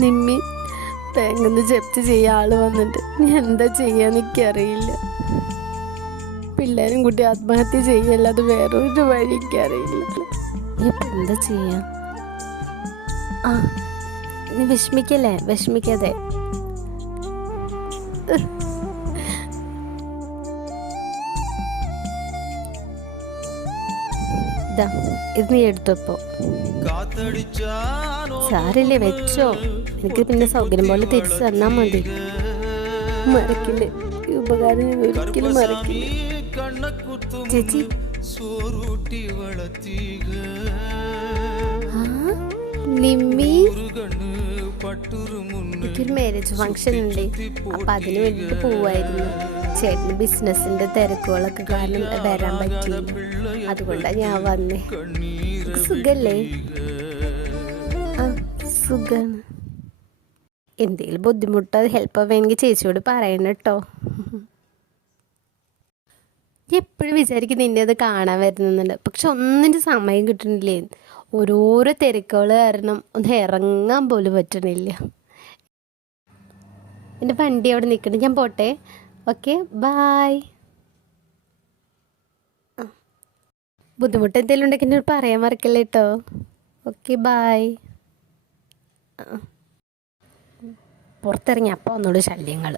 നിമ്മി തേങ്ങന്ന് ജപ്തി ചെയ്യാൻ ആള് വന്നിട്ട് ഞാൻ എന്താ ചെയ്യാന്ന് എനിക്കറിയില്ല. പിള്ളേരും കുട്ടി ആത്മഹത്യ ചെയ്യല്ലാതെ വേറൊരു വഴി എനിക്കറിയില്ല. ഇപ്പം എന്താ ചെയ്യാ? ആ, നീ വിഷമിക്കല്ലേ, വിഷമിക്കാതെ. ഇത് നീ എടുത്തപ്പോ സാരില്ലേ, വെച്ചോ. എനിക്ക് പിന്നെ സൗകര്യം പോലെ തിരിച്ചു തന്നാ മതി. മറക്കില്ലേ ഈ ഉപകാരം, ഞാൻ ഒരിക്കലും മറക്കില്ല ചേച്ചി. നിമ്മി, എനിക്കൊരു മാരേജ് ഫംഗ്ഷൻ ഉണ്ട്, അപ്പൊ അതിന് വേണ്ടിട്ട് പോവായിരുന്നു. ചേട്ടന് ബിസിനസിന്റെ തിരക്കുകളൊക്കെ കാരണം വരാൻ പറ്റിയില്ല, അതുകൊണ്ടാണ് ഞാൻ വന്നേ. സുഖല്ലേ? ആ, സുഖാണ്. എന്തെങ്കിലും ബുദ്ധിമുട്ടോ ഹെൽപ്പ് വേണമെങ്കിൽ ചേച്ചിയോട് പറയണം കേട്ടോ. എപ്പോഴും വിചാരിക്കും നിന്നെ അത് കാണാൻ വരുന്നുണ്ട്, പക്ഷെ ഒന്നിൻ്റെ സമയം കിട്ടണില്ലേ. ഓരോരോ തിരക്കുകൾ കാരണം ഒന്ന് ഇറങ്ങാൻ പോലും പറ്റണില്ല. എൻ്റെ വണ്ടി അവിടെ നിൽക്കണേ, ഞാൻ പോട്ടെ. Okay, bye. ബുദ്ധിമുട്ട് എന്തെങ്കിലും ഉണ്ടെങ്കിൽ എന്നോട് പറയാൻ മറക്കല്ലേ കേട്ടോ. Okay, bye. പുറത്തിറങ്ങി അപ്പോൾ ഒന്നുകൂടി ശല്യങ്ങൾ.